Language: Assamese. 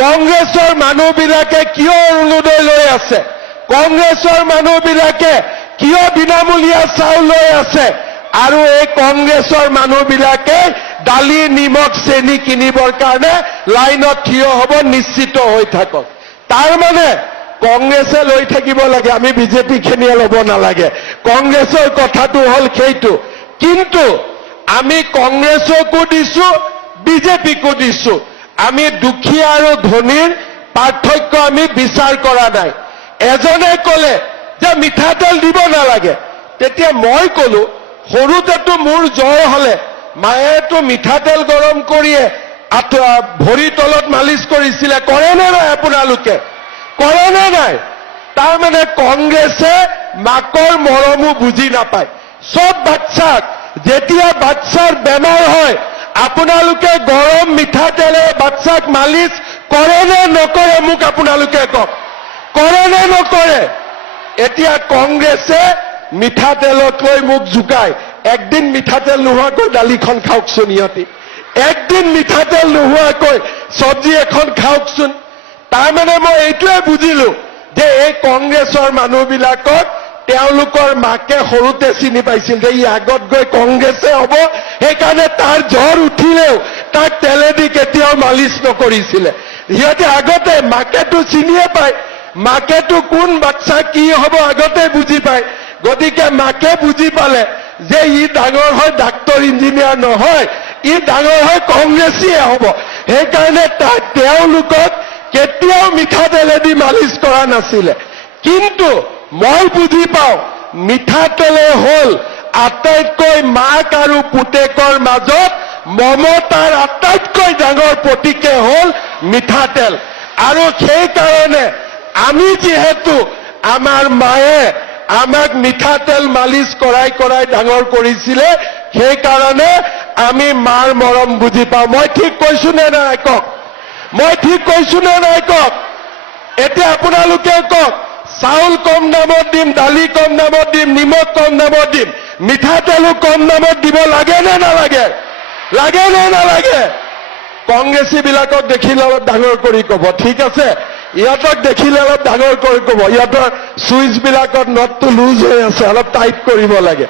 কংগ্ৰেছৰ মানুহবিলাকে কিয় অৰুণোদয় লৈ আছে? কংগ্ৰেছৰ মানুহবিলাকে কিয় বিনামূলীয়া চাউল লৈ আছে? আৰু এই কংগ্ৰেছৰ মানুহবিলাকে দালি নিমখ চেনি কিনিবৰ কাৰণে লাইনত থিয় হ'ব, নিশ্চিত হৈ থাকক। তাৰ মানে কংগ্ৰেছে লৈ থাকিব লাগে, আমি বিজেপি খিনিয়ে ল'ব নালাগে। কংগ্ৰেছৰ কথাটো হ'ল সেইটো। কিন্তু আমি কংগ্ৰেছকো দিছো, বিজেপিকো দিছো। আমি দুখীয়া আৰু ধনীৰ পাৰ্থক্য আমি বিচাৰ কৰা নাই। এজনে ক'লে যে মিঠাতেল দিব নালাগে, তেতিয়া মই ক'লো সৰুতেতো মোৰ জ্বৰ হলে মায়েতো মিঠাতেল গৰম কৰিয়ে ভৰি তলত মালিচ কৰিছিলে। কৰে নে নাই আপোনালোকে? কৰে নে নাই? তাৰমানে কংগ্ৰেছে মাকৰ মৰমো বুজি নাপায়। চব বাচ্চাক যেতিয়া বাচ্চাৰ বেমাৰ হয় আপোনালোকে গৰম মিঠাতেলে বাচ্চাক মালিচ কৰে নে নকৰে? মোক আপোনালোকে কওক, কৰে নে নকৰে? এতিয়া কংগ্ৰেছে মিঠাতেলক লৈ মোক জোকায়। একদিন মিঠাতেল নোহোৱাকৈ দালিখন খাওকচোন, ইহঁতি একদিন মিঠাতেল নোহোৱাকৈ চব্জি এখন খাওকচোন। তাৰমানে মই এইটোৱে বুজিলো যে এই কংগ্ৰেছৰ মানুহবিলাকক তেওঁলোকৰ মাকে সৰুতে চিনি পাইছিল যে ই আগত গৈ কংগ্ৰেছে হ'ব, সেইকাৰণে তাৰ জ্বৰ উঠিলেও তাক তেলেদি কেতিয়াও মালিচ নকৰিছিলে। সিহঁতে আগতে মাকেতো চিনিয়ে পায়, মাকেতো কোন বাচ্চা কি হ'ব আগতে বুজি পায়। গতিকে মাকে বুজি পালে যে ই ডাঙৰ হয় ডাক্তৰ ইঞ্জিনিয়াৰ নহয়, ই ডাঙৰ হয় কংগ্ৰেছীয়ে হ'ব। সেইকাৰণে তেওঁলোকক কেতিয়াও মিঠাতেলেদি মালিচ কৰা নাছিলে। কিন্তু মই বুজি পাওঁ মিঠাতেলে হ'ল আটাইতকৈ মাক আৰু পুতেকৰ মাজত মমতাৰ আটাইতকৈ ডাঙৰ প্ৰতীকে হ'ল মিঠাতেল। আৰু সেইকাৰণে আমি যিহেতু আমাৰ মায়ে আমাক মিঠাতেল মালিচ কৰাই কৰাই ডাঙৰ কৰিছিলে, সেইকাৰণে আমি মাৰ মৰম বুজি পাওঁ। মই ঠিক কৈছো নে নাই কওক? মই ঠিক কৈছো নে নাই কওক? এতিয়া আপোনালোকে কওক, চাউল কম দামত দিম, দালি কম দামত দিম, নিমখ কম দামত দিম, মিঠাতেলো কম দামত দিব লাগে নে নালাগে? লাগে নে নালাগে? কংগ্ৰেছী বিলাকক দেখিলে অলপ ডাঙৰ কৰি কব, ঠিক আছে? ইহঁতক দেখিলে অলপ ডাঙৰ কৰি কব, ইহঁতৰ চুইচ বিলাকত নটটো লুজ হৈ আছে, অলপ টাইট কৰিব লাগে।